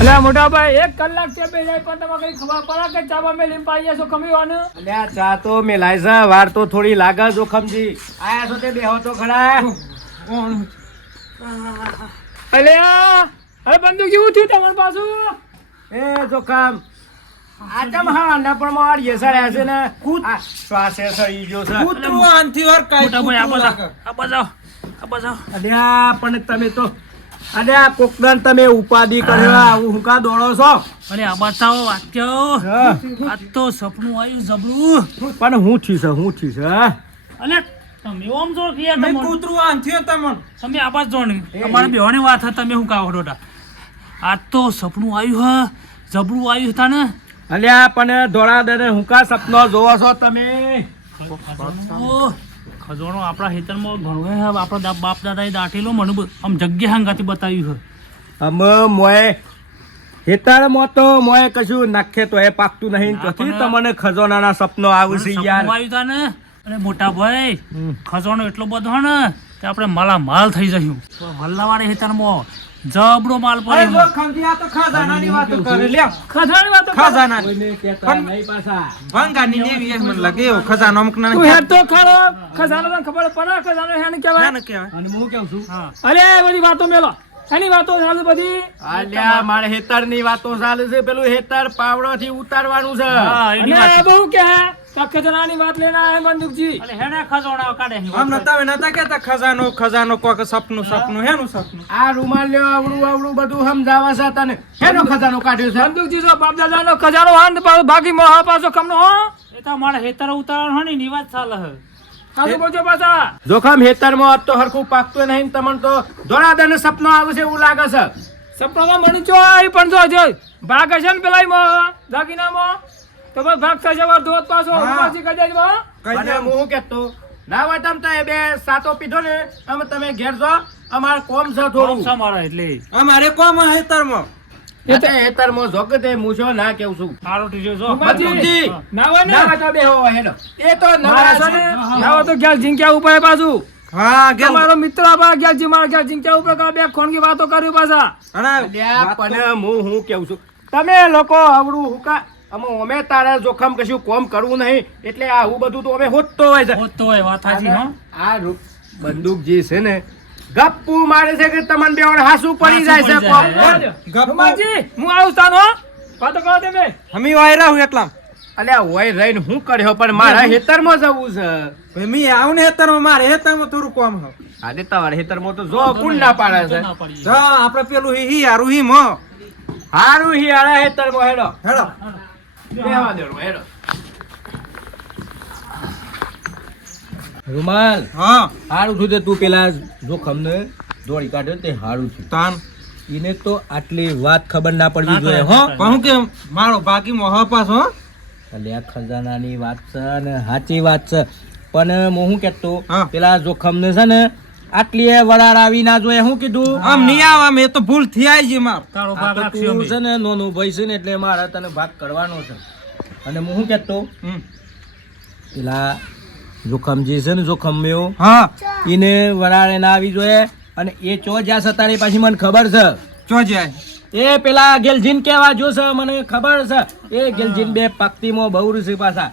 અલ્યા મોટા ભાઈ 1 કલાક છે બે જાય પણ તમે કઈ ખબર પડે કે ચાબા મે લીમ પાઈ જશો કમીવાનું? અલ્યા ચા તો મેલાય છે, વાર તો થોડી લાગે જોખમજી. આયા છો તે બેહો તો ખરા. અલ્યા અરે બંદૂક જેવું થયું તમારી પાછું? એ જોખમ આચમ હા ના પણ મારીએ સર છે ને શ્વાસે સળી ગયો છે. કૂતરું આનથી વાર કાંઈ મોટા ભાઈ કૂતરું આ લાગે. બજાવ અલ્યા પણ તમે તો અલ્યા કોકદન તમે ઉપાધિ કર્યો આવું હું કા દોડો છો? અરે આ બતાવો વાક્ય હા. આ તો સપનું આવ્યું જબરું. પણ હું થયું છે અને તમે ઓમ જો કે યાર મેં તમે કૂતરું આનથી તમને તમે આ બાજુ જો ને અમારે બેવાની વાત હતી તમે હું કાવ ડોટા આ તો સપનું આવ્યું હ જબરું આવ્યું હતા ને અલ્યા પણ ધોળા દરે હું કા સપનો જોવો છો તમે? ખજોણો આપણા ખેતરમાં ઘણું હે આપણા બાપ દાદાએ દાટેલો મને આમ જગ્યા હંગાથી બતાવ્યું છે અમે મોય હેતાળમાં તો મોય કશું નાખે તો એ પાકતું નહીં. ના, કથી પણ તમને ખજોનાના સપનો આવે છે યાર. સપનું આવ્યું તા ને અને મોટા ભાઈ ખજોણો એટલો બધો હે ને કે આપણે માલ થઈ જશું મલ્લાવાળા ખેતરમાં જબરો માલ અરે જો પડે ખમજી આ તો ખજાનાની વાતો કરે લ્યો. ખજાની વાતો કરે. ખજાનાની કોઈને કહેતા નહીં પાછા. ભંગાની નેવી એમ મને લાગે એવો ખજાનો અમુક ના તું હેડ તો ખરો ખજાનો તને ખબર પડે ખજાનો હેને કહેવાય ના કહેવાય. અને હું કેવું છું હા અરે એ બધી વાતો મેલો એની વાતો ચાલુ બધી અલ્યા મારે હેતરની વાતો ચાલે છે. પેલું હેતર પાવડોથી ઉતારવાનું છે. હા એની અને વાત બહુ કે ખજાનાની વાત લઈને આયા બંદૂકજી અને હેને ખજોણા કાઢે આમ નતા નતા કહેતા ખજાનો કોક સપનું હેનું સપનું. આ રૂમાલ લ્યો આવડું બધું સમજાવે છે તને. શેનો ખજાનો કાઢ્યો છે? બંદૂકજી જો બાપ દાદાનો ખજાનો હાન પાછો ભાગી મોહા પાછો કમનો હો એ તો મારા હેતર ઉતારણ હો ની વાત ચાલે હે સાચું બોલજો પાછા જોખમ હેતરમાં હોત તો હરખું પાકતું નહીં. તમને તો ધોળાદરનો સપનો આવે છે એવું લાગે છે. સપનામાં મને જો આવી પણ જો ભાગ હશે ને પેલા દાગીનામાં તો બસ ભાગ થશે વાર ધોત પાછો ઉપાસી કરી દેજો હો. અને હું શું કહેતો ના હોય તમ તો એ બે સાતો પીધો ને અમે તમે ઘેર જો અમાર કોમ છે થોડું. મારા એટલે અમારે કોમ હેતરમાં એટલે હેતરમાં જોકે તે મૂછો ના કેવું છું. સારો ટીજો જો બંદૂકજી. ના હોય ના ને હોય તો બેહો હેડો. એ તો મારા છે ને ના હોય તો ગયા જીંક્યા ઉપર પાછું હા ગેલ તમારો મિત્ર આપણા ગયા જી મારા ગયા જીંક્યા ઉપર બે ખોનગી વાતો કરી પાછા અને અલ્યા પણ હું કેવું છું તમે લોકો આવડું હુકા અમે તારા જોખમ કશું કોમ કરવું નહીં એટલે આવું બધું તો અમે હોતતો હોય છે. હોત તો હોય વાત સાચી હો આ બંદૂક જે છે ને ગપ્પુ મારે છે કે તમને બેવડ હાસુ પડી જાય છે કોમ. ગપ્પાજી હું આવું તાનો વાતો કરો તમે હમી વાયરા હું એટલા અલ્યા હોય રહીને હું કર્યો પણ મારા હેતરમાં જવું છે. મી આવું ને હેતરમાં મારે હેતરમાં થોડું કોમ હો. આજે તમારા હેતરમાં તો જો કુંડ ના પાડે છે. જો આપણે પેલું હી હારું હી મો હારું હિયાળા હેતરમાં હેડો હેડો બેહવા દેડો હેડો. રૂમાલ હા હારું છું તે તું પેલા જોખમને દોડી કાઢ્યો તે હારું છું. તાન એને તો આટલી વાત ખબર ના પડવી જોઈએ હો. પણ હું કે મારો બાકી મોહ પાસ હો અલ્યા ખજાનાની વાત છે ને સાચી વાત છે પણ હું શું કહેતો હા. પેલા જોખમને છે ને આટલી વરાળ આવી ના જોઈએ. શું કીધું આમ નહીં આવા મેં તો ભૂલ થઈ આવી છે માર તારો આ ભાગ તો રાખશું તું અમે છે ને નોનો ભાઈ છે ને એટલે મારે તને ભાગ કરવાનો છે. અને હું શું કહેતો પેલા જોખમજી છે ને જોખમ્યો હા એને વરાળ ના આવી જોઈએ અને એ ચો જ્યાં સતારી પાછી મને ખબર છે. ચો જાય એ પેલા ગેલજીન કેવા જોશે મને ખબર છે. એ ગેલજીન બે પક્તિમાં બહુ છે પાછા.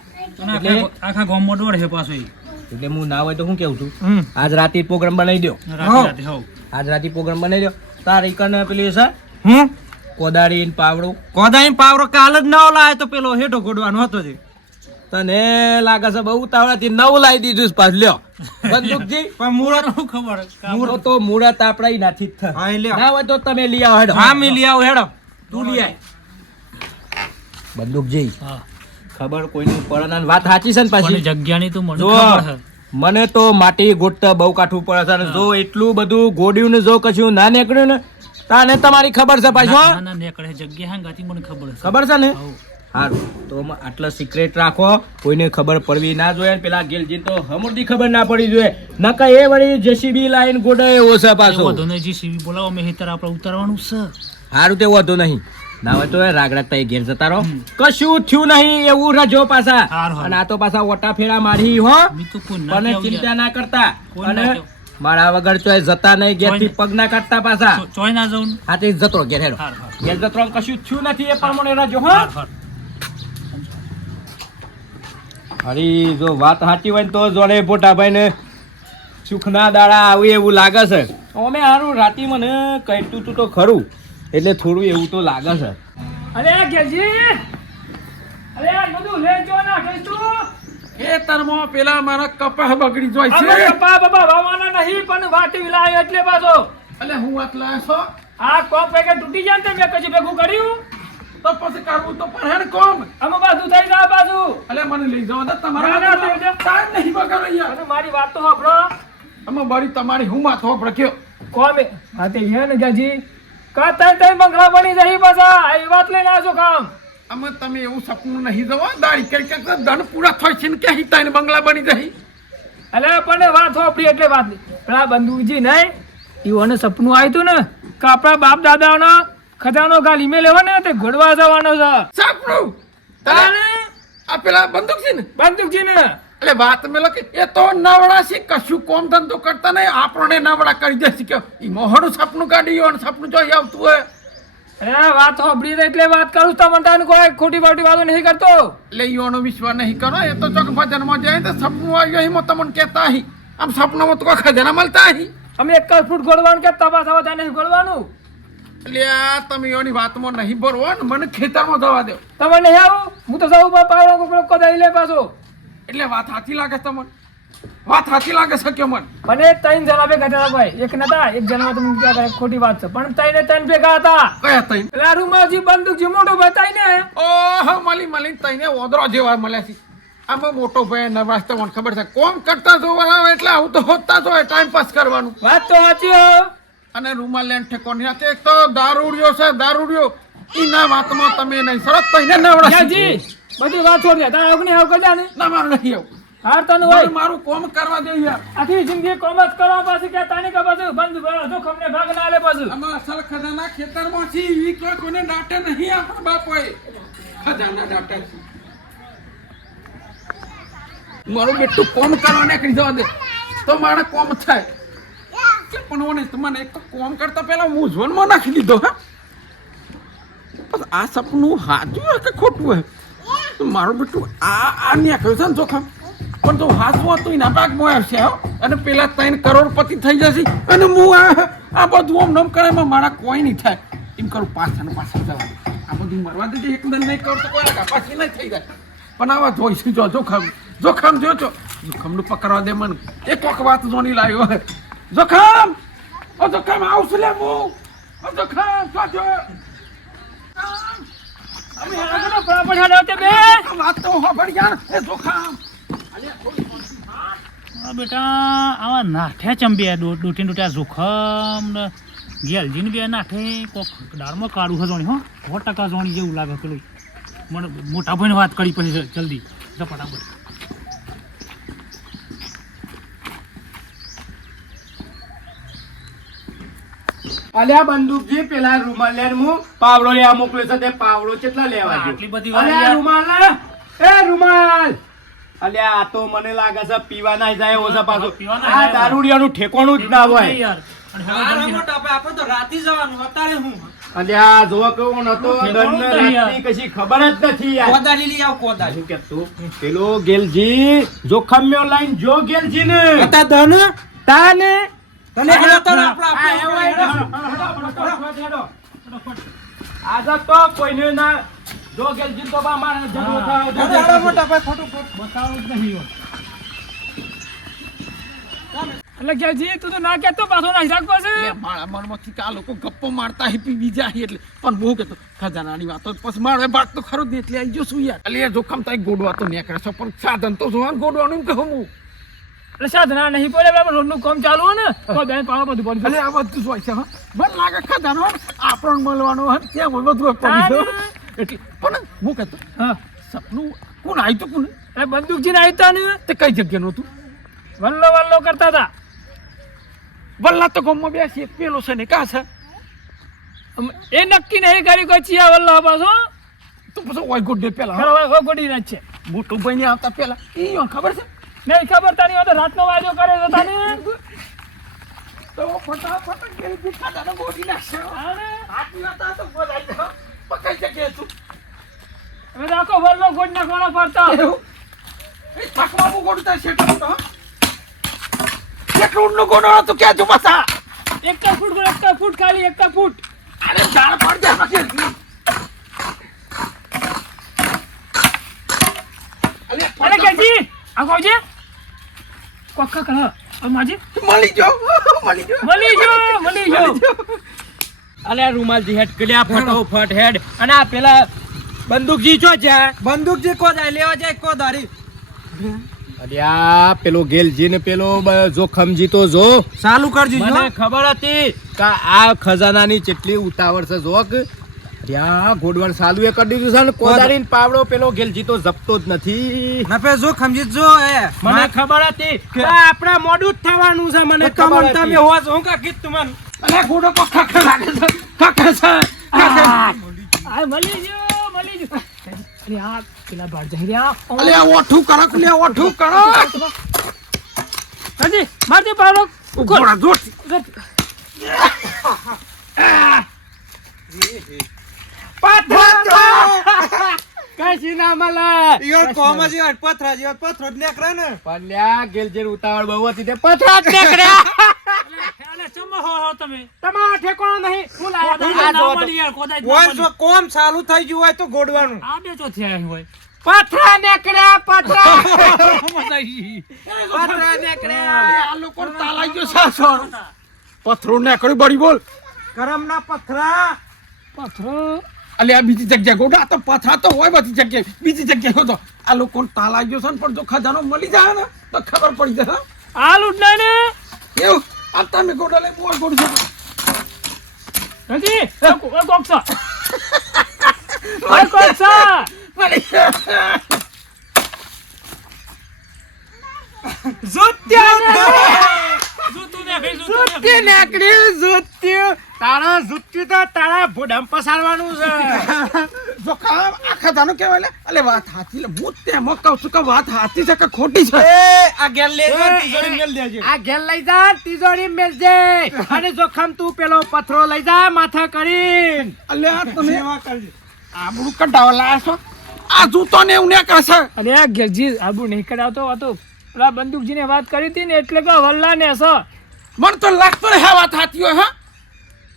એટલે આખા ગામમાં દોડ છે પાછો એટલે હું ના હોય તો હું કેવું છું આજ રાતે પ્રોગ્રામ બનાવી દો. રાતે હોવ આજ રાતે પ્રોગ્રામ બનાવી દો. તારી કને પેલી છે હું કોદાળી ને પાવડું કોદાઈ પાવરો કાલ જ ન લાય તો પેલો હેઠો ગોડવાનો હતો છે તને લાગે છે બહુ તાવડાથી નવ લાવી દીધું છે પાછું. લ્યો બંદૂકજી પણ મૂળ શું ખબર મૂળો તો મૂળત આપડા નાથી જ થાય. હા એ લ્યો ના હોય તો તમે લઈ આવો હેડો. હા મેં લઈ આવું હેડો તું લઈ આય બંદૂકજી. હા ખબર કોઈની પડે ના વાત સાચી છે ને પણ પાછી જગ્યાની તો મને જો ખબર છે મને તો માટી ગોટતા બહુ કાઠું પડે છે અને જો એટલું બધું ગોડ્યું ને જો કશું ના નીકળ્યું ને તાને તમારી ખબર છે પાછો ના ના નીકળે જગ્યા હાંગાતી મને ખબર છે ખબર છે ને હોવ. સારું તો આટલા સિક્રેટ રાખો કોઈને ખબર પડવી ના જોઈએ. પેલા ગેલજી તો હમુરદી ખબર ના પડી જોઈએ નકા એ વળી જેસીબી લાઈન ગોડે એવો છે પાછો. વધુ નહીં જીસીબી બોલાવો મેં હેતર આપણે ઉતારવાનું છે સારું તે વધુ નહીં ના હોય તો રાગડા ઘેર જતા રહો. કશું થયું નહીં એવું રજો પાછા. હારું, હારું. અને આ તો પાછા ઓટા ફેરા મારી હો મેં તો કોઈ ના અને કહેવું ચિંતા યાર. ના કરતા કોઈ ના અને કહેવું. મારા વગર ચોય જતા નહીં ઘેરથી પગ ના કાઢતા પાછા ચોય ના જવું ને? હા તે જતો ઘેર હેડો હાર, હાર. ઘેર જતો રહો, કશું થયું નથી એ પ્રમાણે રહેજો હા હાર, હાર. હરી જો વાત સાચી હોય ને તો જોડે મોટાભાઈ ને સુખના દાડા આવે એવું લાગે છે અમે હારું રાતી મને કહેતું તું તો ખરું એટલે થોડું એવું તો લાગે છે અરે ગેલજી, અરે આ બધું લઈ જો ના કહીશ તું. ખેતરમાં પેલા મારા કપાસ બગડી જાય આમાં છે કપા બપા વાવવાના નહીં પણ વાટી લાયો એટલે પાછો એટલે હું વાત લાયો છો આ કોપ કઈ તૂટી જાય ને તે મેં કશું ભેગું કર્યું તો પછી કરવું તો પણ હેડ કોમ આમાં બાજુ થઈ જાય બાજુ. એટલે મને લઈ જવા દે ના, ના, તમારા તે જે- ટાઈમ નહીં બગાડો યાર અને મારી વાત તો સાંભળો. અમે બળી તમારી હું માથો રખ્યો કોમે હા તે હે ને ગેલજી કા તઈ બંગલા બની જાય પાછા એ વાત લઈને આવજો કામ. અમે તમે એવું સપનું નહીં જવા દાડી કરી કે ધન પૂરા થાય છે ને ક્યાં હિતાઈને બંગલા બની જાય અલે પણ વાત સાંભળી એટલે વાત નહીં. પેલા બંદૂકજી નહીં ઈઓને સપનું આવ્યું હતું ને કે આપણા બાપ દાદાનો ખજાનો ગાલી મેં લેવો ને તે ઘોડવા જવાનો છે. સપનું તારે આ પેલા બંદૂક છે ને બંદૂકજી ને એટલે વાત મેલો કે એ તો નવડા છે કશું કોમ ધંધો કરતા નહીં આપણને નવડા કરી દેશે કે ઈ મોહડું સપનું કાઢી અને સપનું જોઈ આવતું હોય અરે વાત સાંભળી એટલે વાત કરું છું તમને તાને કોઈ ખોટી બાટી વાતો નહીં કરતો. એટલે ઈઓનો વિશ્વાસ નહીં કરો એ તો ચોક ભજનમાં જાય તો સપનું આવ્યું અહીં તમને કહેતા અહીં આમ સપનામાં તો કોઈ ખજાના મળતા અહીં અમે એક જ ફૂટ ગોળવાનું કે તપાસ આવતા નહીં ગોળવાનું. એટલે આ તમે એની વાતમાં નહીં ભરવો ને મને ખેતરમાં જવા દો તમે નહીં આવું હું તો સૌ પાવડો કોકડો કદાઈ લે પાછો. એટલે વાત સાચી લાગે છે તમને વાત સાચી લાગે છે કે મને મને ત્રણ જણા ભેગા હતા ભાઈ એક નતા એક જણા તમે ક્યાં કરે ખોટી વાત છે પણ ત્રણ ભેગા હતા. કયા તઈ પેલા રૂમાજી બંદૂકજી મોટો બતાઈ ને ઓહો મળી તઈને ઓદરો જેવા મળ્યા છે આમાં મોટો ભાઈ નવાસ તમને ખબર છે કોમ કરતા જોવાના આવે એટલે આવું તો હોતા જ હોય ટાઈમ પાસ કરવાનું વાત તો સાચી હો. અને રૂમાલ લેન ઠેકો નહીં આપે. એક તો દારૂડિયો છે દારૂડિયો ઈના વાતમાં તમે નહીં સરસ તઈને નવડા યાજી બધી વાત છોડ દે તારે અગ્નિ આવ કજા ને ના મારું નહીં આવું હાર તને મારું હોય મારું કોમ કરવા દે યાર આખી જિંદગી કોમર્સ કરવા પાછી કે તાની કા પાછું બંધ જોખમ ને ભાગ ના લે પાછું. આમાં અસલ ખજાના ખેતરમાં છે ઈ કોઈ કોને ડાટે નહીં આપણા બાપોએ ખજાના ડાટે છે મારું બેટું કોમ કરવા નીકળી જવા દે તો મારે કોમ થાય કે પણ ઓને તમને એક તો કોમ કરતા પહેલા મૂંઝવણમાં નાખી દીધો હા પણ આ સપનું સાચું હોય કે ખોટું હોય તો મારું બેટું આ નીકળ્યું છે ને જોખમ પણ જો હાચું હતું એના ભાગમાં આવશે હો અને પેલા 3 કરોડપતિ થઈ જશે અને હું આ બધું આમ નમ કરે એમાં મારા કોઈ નહીં થાય એમ કરું પાછળ જવા દે આ બધું મરવા દેજે એકદમ નહીં કરું તો કોઈ પાછી નહીં થઈ જાય પણ આવા જોઈશું જો જોખમ જોજો જોખમનું પકડવા દે મને એક વખત વાત જોની લાવ્યો હોય જોખમ ઓ જોખમ આવશે લે હું ઓ જોખમ જોજો અમે આગળ પ્રાપડ હાડો તે બે વાત તો હોભળ યાર એ જોખમ બેટા આવા નાઠે ચંબે દોટી દોટ્યા જોખમ ને ગેલજીને બે નાઠે કોક દાળમાં કાળું હજોણી હો 100% જોણી જેવું લાગે પેલું મને મોટા ભાઈને વાત કરી પછી જલ્દી ફટાફટ. અલ્યા બંદૂકજી પેલા રૂમાલ લેન હું પાવડો લેવા મોકલ્યો છે તે પાવડો કેટલા લેવા ગયો આટલી બધી અલ્યા વાર રૂમાલ એ રૂમાલ અલ્યા આ તો મને લાગે છે પીવા ના જાય ઓછા પાછો પીવા ના આ જાય. દારૂડિયાનું ઠેકાણું જ ના હોય યાર અલ્યા જો કહું નતો ઠેકાણું દંડ જ નહીં રાતની કશી ખબર જ નથી યાર શું કહેતું? પેલો ગેલજી જોખમ્યો લાઈન જો ગેલજી ને તાને આજે તો કોઈને ના જો ગેલજી તો બા મારે જતો થાય બતાવો જ નહીં હોય. એટલે ગેલજી તું તો ના કહેતો પાછો ના હિસાબ પાસે એટલે મારા મનમાંથી કે આ લોકો ગપ્પો મારતા હે પી બીજા હે એટલે પણ હું કહેતો ખજાનાની વાતો પછી મારે ભાગ તો ખરો જ નહીં એટલે આવી ગયો શું યાર એટલે એ જોખમ થાય ગોડવા તો નીકળે છે પણ સાધન તો જોવાનું ગોડવાનું એમ કહું હું એટલે સાધના નહીં પડે બરાબર રોડનું કામ ચાલુ હોય ને તો બેન પાવા બધું પડી એટલે આ બધું જ હોય છે હા મને લાગે ખજાનો આપણને મળવાનો હોય ત્યાં હોય બધું પડી છે. એટલે પણ હું કહેતો હા સપનું કોણ આવ્યું તું કોને એટલે બંદૂકજી ને આવ્યા ને તે કઈ જગ્યાનું હતું વલ્લો વલ્લો કરતા હતા. વલ્લા તો ગામમાં બેસી એક પેલો છે ને કા છે એ નક્કી નહીં કર્યું કોઈ ચિયા વલ્લો પાછો તો પછી ઓય ગોડે પેલા હવે ગોડી ના છે મોટું ભાઈ ને આવતા પેલા એ ખબર છે નહીં ખબર તારી વાત રાતનો વાયદો કરે તો તાની તો ફટાફટ ગેલજી ખાડાનો ગોળી નાખશે હાથની વાત આ તો બોલાઈ જાઓ પકઈ જગ્યાએ તું હવે તો આખો વલ્લો ગોળ નાખવાનો પડતો એવું એ થાકવાનું ગોળ થાય છે તો કેટલું ઊંડું ગોળ તો ક્યાં જો પાછા એક ફૂટ ખાલી 1 ફૂટ અરે ઝાડ પડ જાય પછી અરે કેજી આ કોજે કોક્કા કર માજી મળી જાઓ મળી જો અલે રૂમાલજી હેડ કર્યા ફટોફટ હેડ અને આ પેલા બંદૂકજી છો છે બંદૂક જે કો જાય લેવા જાય કો દારી અરે આ પેલો ગેલજી ને પેલો જોખમજી તો જો ચાલુ કરજી મને ખબર હતી કે આ ખજાનાની કેટલી ઉતાવળ છે જોક આ ગોડવણ સાલું એ કરી દીધું છે ને કોદારી ને પાવડો પેલો ગેલજી તો જપતો જ નથી નફે જો ખમજી જો એ મને ખબર હતી કે આપણા મોડું જ થવાનું છે મને ખબર તમે હતી હોવા હું કા કીધું મને અરે ગોડો કો ખાખા લાગે છે ખાખા છે આ મળી જો અરે આ પેલા બાર જઈ રહ્યા અલે ઓઠું કડક લે ઓઠું કડક હાજી મારજે પાવડો ઉકોડા જોટ કશી ના મળે ઈયો કોમ જ યાર પથરા જ નીકળે ને પલ્યા ગેલજી ઉતાવળ બહુ હતી તે પથરા જ નીકળ્યા અલે ચમો હો તમે તમારા ઠેકાણો નહીં હું આ ના મળી યાર કોદાજ ના કોઈ મળી. જો કોમ ચાલુ થઈ ગયું હોય તો ગોડવાનું આ બે ચો થયા હોય પથરા નીકળ્યા પથરા મજા આવી પથરા નીકળ્યા આ લોકો તાલાઈ ગયો સાસર પથરો ને કરી બડી બોલ કરમ ના પથરા પથરો અલે આ બીજી જગ્યા ગોડા આ તો પથરા તો હોય બધી જગ્યાએ બીજી જગ્યાએ તો આ લોકો તાલાઈ ગયો છે ને પણ જો ખજાનો મળી જાય ને તો ખબર પડી જાય આ લૂંટાય ને એવું આ તમે ગોડા લઈ મોર ગોડ છો હાજી ઓ કોકસા ઓ કોકસા તારા જુત્તી તો તારા ભોડમ પસારવાનું છે જો કામ આ ખજાનો કેવાય લે અલે વાત હાચી લે હું તેમાં કહું છું કે વાત હાચી છે કે ખોટી છે આ ગેલ લે તિજોરી મેલ દેજે આ ઘેર લઈ જા તિજોરી મેલજે અને જોખમ તું પેલો પથરો લઈ જા માથા કરીને અલે આ તમે સેવા કરજે આબરૂ કઢાવા લાયા છો આ જૂતો ને એવું ને કરશે અરે આ ગેરજી આબુ નહીં કરાવતો હતો પેલા બંદૂકજીને વાત કરી હતી ને એટલે કે વલ્લા ને હશે મને તો લાગતો હે વાત હાચી હોય હા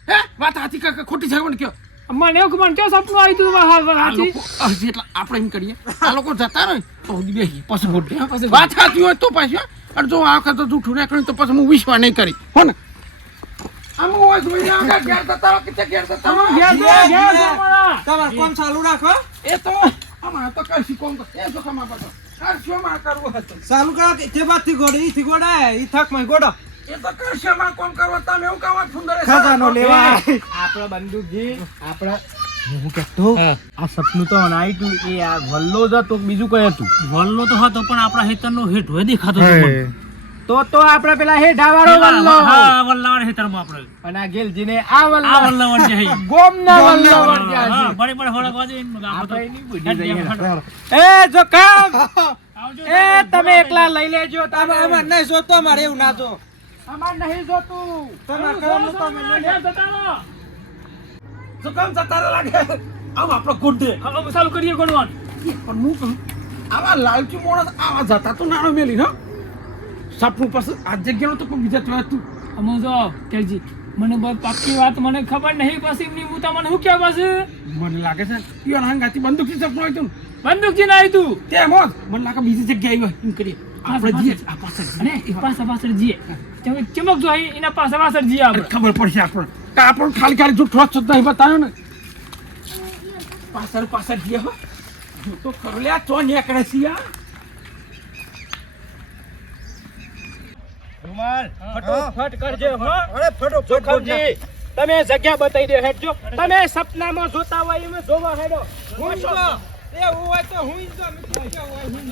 હે વાત હાચી કે ખોટી છે મને કયો મને એવું મને કેવું સપનું આવ્યું તું આ હાચી લોકો જેટલા આપણે એમ કરીએ આ લોકો જતા રહે તો બેહી પછી ગોઠવે વાત સાચી હોય તો પાછી અને જો આ વખત જૂઠું નીકળ્યું તો પછી હું વિશ્વાસ નહીં કરી હો ને આમ હોય જોઈને આગળ ઘેર જતા રહો કે ઘેર જતા રહો તમાર કોમ ચાલુ રાખો એ તો અમારે તો કઈ શીખવું એ જો કમા બધો કરશોમાં કરવું હતું ચાલુ કરો તે બાદથી ગોડે ઈ થી ગોડાય ઈ થક માં ગોડો એ તો કરશોમાં કોમ કરવા તમે એવું કાવા સુંદર ખજાનો લેવા આપણા બંદૂકજી આપણા હું કહેતો આ સપનું તો અનાઈતું એ આ વલ્લો જ હતો બીજું કઈ હતું વલ્લો તો હતો પણ આપણા હેતરનો હેઠ હોય દેખાતો હતો પણ. તો આપણા પેલા હેઠા વાળો વલ્લો હા વલ્લાવાળા હેતરમાં આપણે અને આ ગેલજીને આ આ વલ્લો વલ્લાવાળ જે હે. ગોમના વલ્લો હા, બડે બડે હળગવા દે ને આપણે આપણે તો એની બુદ્ધિ જઈએ ને. હેઠ એ જોખમ આવજો એ તમે એકલા લઈ લેજો અમાર અમાર નહીં જોતો મારે એવું ના જો અમાર નહીં જોતું તમાર કરવાનું તો અમે લઈ લે હેઠ જતા રહો. શું કામ જતા લાગે આમ આપણો ગુડ્ડે હવે ચાલુ કરીએ ગોળવાનું. પણ હું કહું આવા લાલચી માણસ આવા જતા તો નાનો મેલી હા સપનું પછી આ જગ્યાનો તો કોઈ બીજા જોયા તું અમો જો કેજી મને બહુ પાક્કી વાત મને ખબર નહીં પછી એમની હું તમને શું કહેવા પછી મને લાગે છે ઈવન હંગાથી બંદૂકથી સપનું આવ્યું બંદૂકજી ના આવી તું તેમ હોત મને લાગે બીજી જગ્યાએ આવ્યો એમ કરીએ આપણે જઈએ આ પાસે અને એ પાછળ જઈએ ચમક જો અહીં એના પાછળ જઈએ આપણે ખબર પડશે આપણને કે આપણને ખાલી ખાલી જૂઠો જ નહીં બતાવ્યો ને પાછળ જઈએ હો જો તો ખરો લે આ ચો નીકળે છે યાર રૂમાલ ફટોફટ કરજો હો અરે ફટો જોખમજી તમે જગ્યા બતાવી દો હેડજો તમે સપનામાં જોતા હોય એમ જોવા હેડો હું જો એવું હોય તો હું જો મિત્ર હોય હું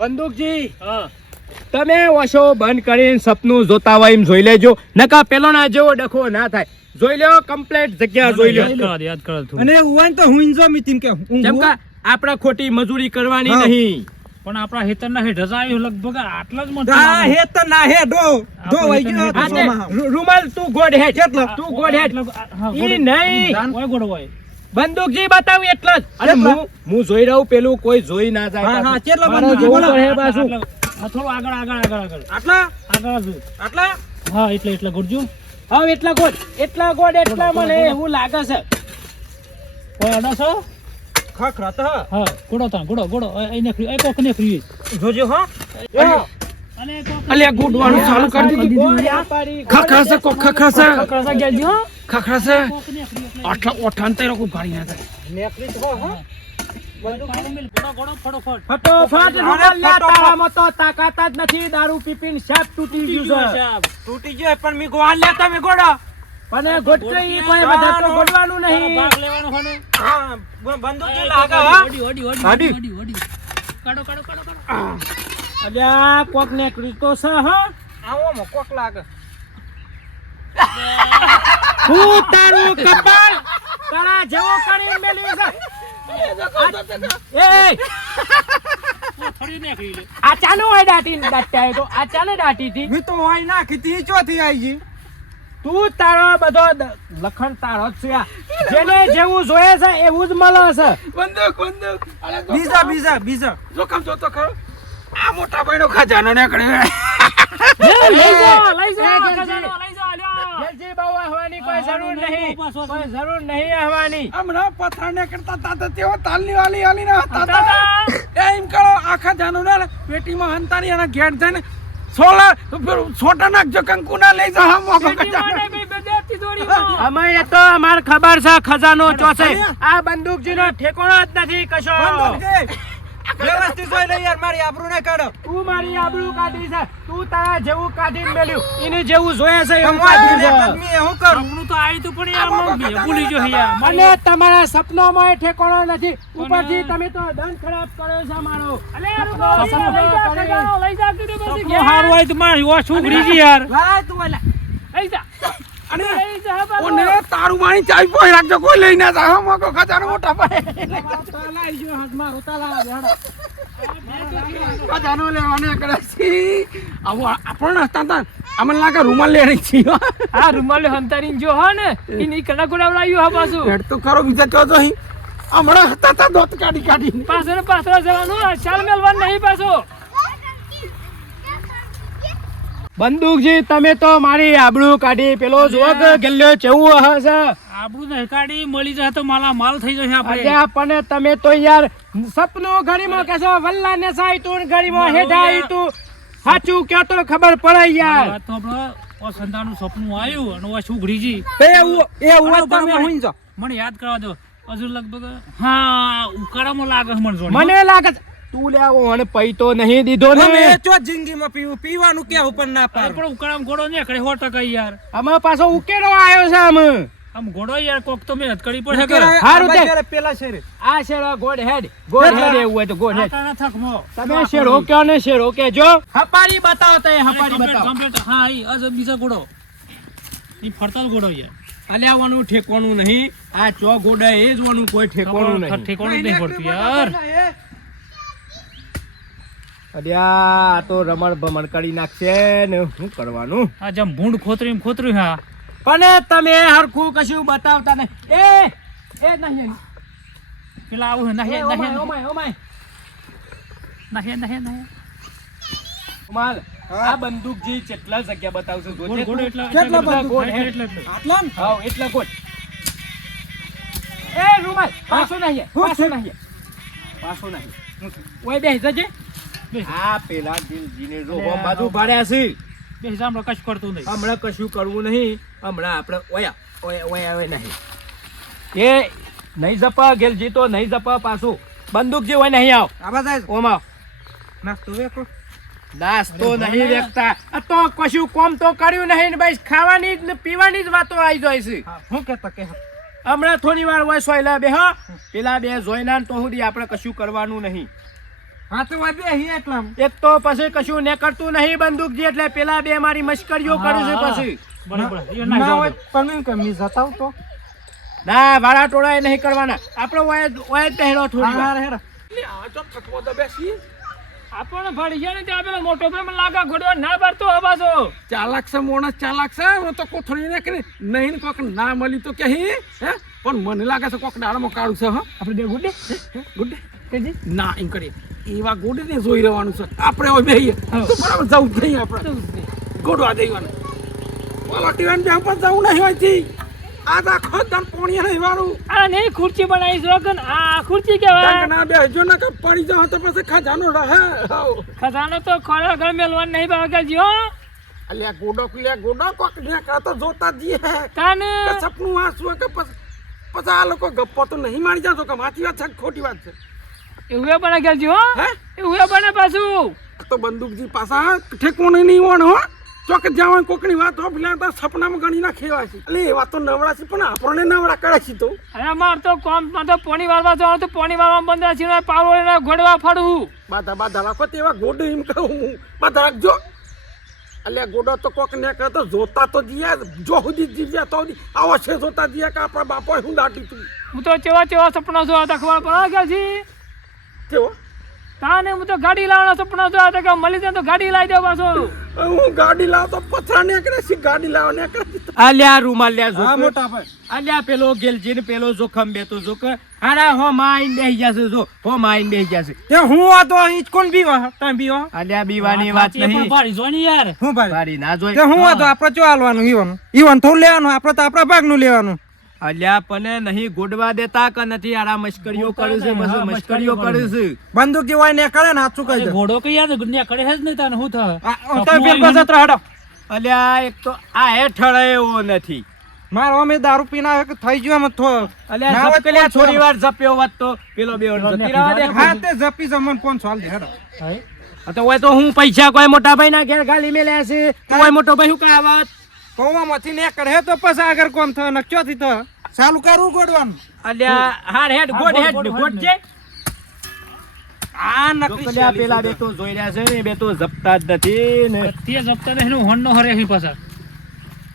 બંદૂકજી હા તમે ઓશો બંધ કરીને સપનું જોતા હોય એમ જોઈ લેજો નકા પેલો ના જેવો ડખો ના થાય જોઈ લ્યો કમ્પ્લીટ જગ્યા જોઈ લ્યો યાદ કરો અને એવું હોય તો હું જો મિતિમ કે જેમ કે આપણે ખોટી મજૂરી કરવાની નહીં પણ આપણા હેતરના હેઠ જ આવ્યું લગભગ આટલા જ મત હા હે તો ના હે ડો વઈ ગયો હા, તો સોમાં. રૂમાલ તું ગોડ હેઠ કેટલો? તું ગોડ હેઠ ઈ નહીં હોય ગોળો હોય બંદૂકજી બતાવું એટલે જ અને કેટલા? હું જોઈ રહ્યું પેલું કોઈ જોઈ ના જાય હા, હા, પાછું. કેટલા મારે બંદૂકજી જોવું બોલો? પડે પાછું. થોડું આગળ આટલા જ. આટલા હા એટલે ગોળજો હવે એટલા ગોડ એટલા મને એવું લાગે છે કોઈ અડો છો ખખરા તો હા ગોળો એને ફ્રી કોક ને ફ્રી જોજો હો અને કોક અલ્યા ગોડવાનું ચાલુ કરી દીધું ખખરા છે કોક ખખરા છે ખખરા છે કોક ને ફ્રી આટલા ઓઠાન તે લોકો ગાડી ના થાય નેકરી તો હો ગોળો ફટોફટ ફટોફટ રૂમાલ લ્યા, તારામાં તો તાકાત જ નથી દારૂ પીપીને શાપ તૂટી ગયું છે તૂટી ગયો પણ મી ગોળ લે તમે ગોળો પણ ગોટકે ઈ કોઈ બધા તો ગોડવાનું નહીં ભાગ લેવાનો હોય ને હા બંદૂક જે લાગે હા ઓડી કાઢો અલ્યા કોક ને ક્રિતો છે હા આવો મો કોક લાગે હું તારું કપાળ તારા જેવો કરીને મેલ્યું છે એ ફરી ને ફ્રી લે આ ચાનો હોય દાટ્યા તો આ ચાને દાટી હતી મી તો હોય નાખી તી ચોથી આવી ગઈ તું તારો બધો લખણ તારો જ છે આ. જેને જેવું જોઈએ છે એવું જ મળે છે બંદૂક અરે બીજા જોખમ જોતો ખરો આ મોટા ભાઈનો ખજાનો નીકળે લઈ જાઓ ખજાનો લઈ જાઓ લ્યો જલ્દી બહુ આવવાની કોઈ જરૂર નહીં કોઈ જરૂર નહીં આવવાની હમણાં પથરા ને કરતા તા તો તેઓ તાલની વાલી આલી ના હતા એમ કરો આખા જાનો ને પેટીમાં હંતાની અને ઘેર જઈને છોટા નાખજો કંકુ ના લઈ જાઓ મોકો ખજાનો અમે એ તો અમાર ખબર છે ખજાનો ચોસે આ બંદૂકજીનો ઠેકાણો જ નથી કશો વ્યવસ્થિત જોઈ લે યાર મારી આબરૂ ને કાઢો તું મારી આબરૂ કાઢી છે તું તારા જેવું કાઢીને મેલ્યું એને જેવું જોઈએ છે એવું કમાઈ કાઢ્યું લે છે આદમી હું કરું હમણું તો આવી તું પણ યાર મમ્મી ભૂલી ગયો યાર અને તમારા સપનોમાં એ ઠેકાણો નથી ઉપરથી તમે તો દંડ ખરાબ કર્યો છે મારો સપનું હારું હોય તો મારી ઓછું ઉઘડી ગઈ યાર લાય તું ઓલા લઈ જા અને ઓને તારું વાણી ચાઈ પોઈ રાખજો કોઈ લઈ ના જાય મોકો ખજાનો મોટા ભાઈ ખજાનો લેવાને કરે છે આવો આપણને હતા તા અમને લાગે રૂમાલ લેણી છીએ આ રૂમાલે હંતારીને જો હો ને એની કના ગુડાવલાયું હા પાછું હેડ તો કરો બીજા કહો તો અહીં હમણાં હતા તા દોત કાઢી પાછળ જવાનું ચાલ મેલવાનું નહીં પાછો બંદૂકજી તમે તો મારી આબરૂ કાઢી પેલો જોગ ગલ્યો ચેવું હશે આપણું નહીં કાઢી મળી જાય તો માલ થઈ જશે આપણે અરે પણ તમે તો યાર સપનું ઘડીમાં કહેશો વલ્લા ને સાઈ તું ઘડીમાં હેઠાઈ તું સાચું ક્યાં તો ખબર પડે યાર વાત તો આપણે સંતાનનું સપનું આવ્યું અને ઓછું ઉઘડી ગઈ એ તમે હુઈ જાઓ મને યાદ કરવા દો હજુ લગભગ હા ઉકાળામાં લાગે છે મને જોડે. મને લાગે છે તું લેવો અને પૈ તો નહીં દીધો ને અમે ચો જિંદગીમાં પીવાનું ક્યાં ઉપર ના અરે પાર પણ ઉકાળામાં ઘોડો ને કરે 100% યાર આમાં પાછો ઉકેલો આવ્યો છે આમ ઘોડો યાર કોક તો મહેનત કરવી પડે કે હારું તે. પેલા શેરે આ શેરો ગોડ હેડ એવું હોય તો ગોડ હેડ આટાના થકમો તમે શેરો કયો ને શેરો કે જો હપારી બતાવો તો હપારી બતાવો કમ્પ્લીટ હા ઈ અજ બીજા ઘોડો ઈ ફરતા ઘોડો યાર અલ્યાવાનું ઠેકોણું નહીં આ ચો ગોડા એ જ વાનું કોઈ ઠેકોણું નહીં ઠેકાણું જ નહીં પડતું યાર અલ્યા આ તો રમણ ભમણ કરી નાખશે ને શું કરવાનું આ જેમ ભૂંડ ખોતરી હા પણ તમે હરખું કશું બતાવતા નહીં એ નહીં પેલા આવું નહીં ઓમાય નહીં માલ આ બંદૂકજી કેટલા જગ્યા બતાવશે જોજે ઘોડો તું. એટલા કેટલા એટલા બંદૂક? ઘોડ એટલે એટલે આટલા ને હાવ એટલા ગોળ એ રૂમાલ પાછો નહીં ઓય બેસ જજે આ પેલા દિલજીને રોવા બાજુ ભાડ્યા છે બે સાંભળો કશું કરતું નહીં હમણાં કશું કરવું નહીં હમણાં આપણે ઓયા એ નહીં જપા ગેલજી તો નહીં જપા પાછું બંદૂક જે હોય નહીં આવ આવા જાય ઓમાં નાસ્તો વેકો નાસ્તો નહીં વેચતા આ તો કશું કોમ તો કર્યું નહીં ને બસ ખાવાની જ ને પીવાની જ વાતો આવી જાય છે હું કેતો કે હમણાં થોડી વાર હોય સોયલા બે હા પેલા બે જોઈના તો સુધી આપણે કશું કરવાનું નહીં હા તો વાય બે હી એટલા એક તો પછી કશું ને કરતું નહીં બંદૂકજી એટલે પેલા બે મારી મશ્કરીઓ કરે છે પછી બરાબર એ ના ના હોય પણ કમી જતાવ તો ના વાળા ટોળા નહીં કરવાના આપણો ઓય પહેરો થોડી વાર. આ જો થકવો તો બેસી આપણને ભળી ગયા ને ત્યાં પેલો મોટો ભાઈ મને લાગે ગોડવા ના પાડતો હવે પાછો. ચાલાક છે મોણસ ચાલાક છે હું તો કોથળી ને કરી નહીં ને કોક ના મળી તો કે હે પણ મને લાગે છે કોક દાડામાં કાળું છે હા આપણે બે ગુડે ગુડે કેજી ના એમ કરીએ એવા ગોડે ને જોઈ રહેવાનું છે આપણે હવે બેહીએ તો બરાબર જવું જ નહીં આપણે ગોડવા દેવાનું બોલો ટીવાન બે ઉપર જવું નહીં હોય થી આ તો આખો દમ પોણી નહીં વાળું આ નહીં ખુરચી બનાવી છો કે આ ખુરચી કહેવાય. ના બેસજો ને કે પડી જાવ તો પછી ખજાનો રહે ખજાનો તો ખોરા ઘર મેલવાન નહીં ભાગલજી હો. અલ્યા ગોડો કોક ને કા તો જોતા જઈએ તાને કે સપનું આસું કે પછી આ લોકો ગપ્પો તો નહીં મારી જાતો કે વાંચી વાત છે કે ખોટી વાત છે એવું બને ગલજી હો. હે એવું બને પાછું આ તો બંદૂકજી પાછા ઠેકોણે નહીં વણ હો ચોક જાવ કોકની વાત હો પેલા તો સપનામાં ગણી ના ખેવા છે એટલે એ વાત તો નવરા છે પણ આપણને નવરા કરે છે તો અરે માર તો કોમ માં તો પાણી વાળવા જવાનું તો પાણી વાળવા બંધ છે પાવડો એને ઘોડવા ફાડું. બાધા રાખો તેવા ગોડો એમ કહું હું બાધા રાખજો અલ્યા ગોડો તો કોક ને કહે તો જોતા તો જીયા જો સુધી જીવ્યા તો આવો છે જોતા જીયા કે આપણા બાપો હું દાટી તું હું તો ચેવા સપના જોવા હતા ખબર પડે ગલજી. કેવો તાને હું તો ગાડી લાવવાના સપના જોયા હતા કે મળી જાય તો ગાડી લાવી દે પાછો. હું ગાડી લાવતો પથરા ને કરે છે ગાડી લાવવા ને કરે આલ્યા રૂમાલ લ્યા જોક. હા મોટા ભાઈ આલ્યા પેલો ગેલજી ને પેલો જોખમ બેતો જોક હારા હો માઈન બેહી જશે જો હો માઈન બેહી જશે તે હું આ તો ઈચકોન બીવા તમે બીવા આલ્યા બીવાની વાત એ પણ નહીં ભારી જો ને યાર. હું ભાઈ મારી ના જોઈ તે હું આ તો આપણે ચો હાલવાનું ઈવન થોડું લેવાનું આપણે તો આપણા ભાગનું લેવાનું અલ્યા પણ નહીં ગોડવા દેતા કે નથી આરા મશ્કરીઓ કરે છે બસ મશ્કરીઓ કરે છે બંદૂક હોય ને કરે ને હાથ ચૂકાઈ અરે જાય ઘોડો કઈ યાર દુનિયા કરે જ નહીં તાને શું થાય તમે પેલો જત્ર હડો અલ્યા એક તો આ હેઠળ એવો નથી મારો અમે દારૂ પીને આવે કે થઈ ગયો એમ અલ્યા ઝપકલ્યા થોડી વાર ઝપ્યો હોત તો પેલો બે જતી રહેવા દે હા તે જપી જમન 500 હાલ દે હેડો હાય. તો હોય તો હું પૈસા કોઈ મોટા ભાઈ ના ઘેર ગાલી મેલ્યા છે કોઈ મોટો ભાઈ શું કહેવત કૌવામાંથી ને કરે તો પછી આગળ કોમ થયો ને ક્યાંથી તો ચાલુ કરવું ગોડવાનું અલ્યા હાર હેડ ગોડ છે આ નકલી અલ્યા પેલા બે તો જોઈ રહ્યા છે ને બે તો જપતા જ નથી ને તે જપતા નહીં નું હોનનો હરે અહીં પાછા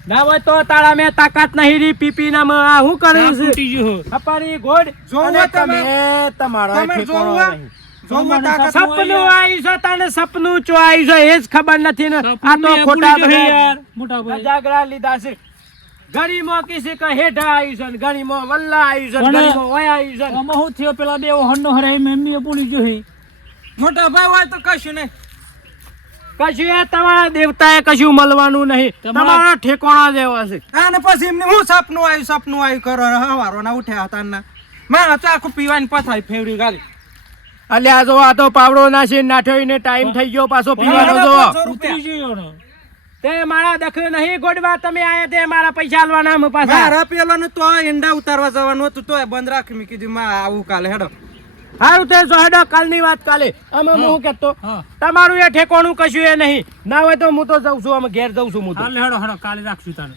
ના હોય તો તારા મેં તાકાત નહીં રી પીપી ના આ હું કરે છે તૂટી ગયું. અપારી ગોડ જોવો અને તમે. તમે તમારો તમે ઠેકાણો જોવો. નહીં. જોવો તાકાત સપનું આવ્યું છે તને સપનું ચો આવ્યું છે એ જ ખબર નથી ને આ તો સપનું ખોટા ભૂલી ગયો બધા યાર મોટા ભાઈ. જાગરા લીધા છે ગરીમાં કિસી કે હેઠા આવ્યું છે ને ગરીમાં વલ્લા આવ્યું છે ને પણ- ગરીમાં ઓય આવ્યું છે ને. આમાં શું થયો પેલા બે હોનનો હરે અહીં મેં ભૂલી ગયો હે. મોટા ભાઈ હોય તો કશું નહીં કશું એ તમારા દેવતાએ કશું મળવાનું નહીં તમારા- તમારા ઠેકાણા જેવા છે અને પછી એમને હું સપનું આવ્યું કરો હવારો ના ઉઠ્યા હતા ને મારા તો આખું પીવાની પથાઈ ફેવરી ગાલી અલ્યા જો આ તો પાવડો નાસી નાઠોઈને ટાઈમ થઈ ગયો પાછો પીવાનો જો ઉતરી ગયો ને. તે મારા દખ નહીં ગોડવા તમે આયા તે મારા પૈસા આલવાના અમે પાછા મારા પેલો ને તો ઈંડા ઉતારવા જવાનું હતું તો બંધ રાખી મેં કીધું માં આવું કાલે હેડો સારું તે જો હેડો કાલની વાત કાલે અમે હું કહેતો હા. તમારું એ ઠેકોણું કશું એ નહીં ના હોય તો હું તો જઉં છું અમે ઘેર જઉં છું હું તો હાલે હેડો હેડો કાલે રાખશું તાને.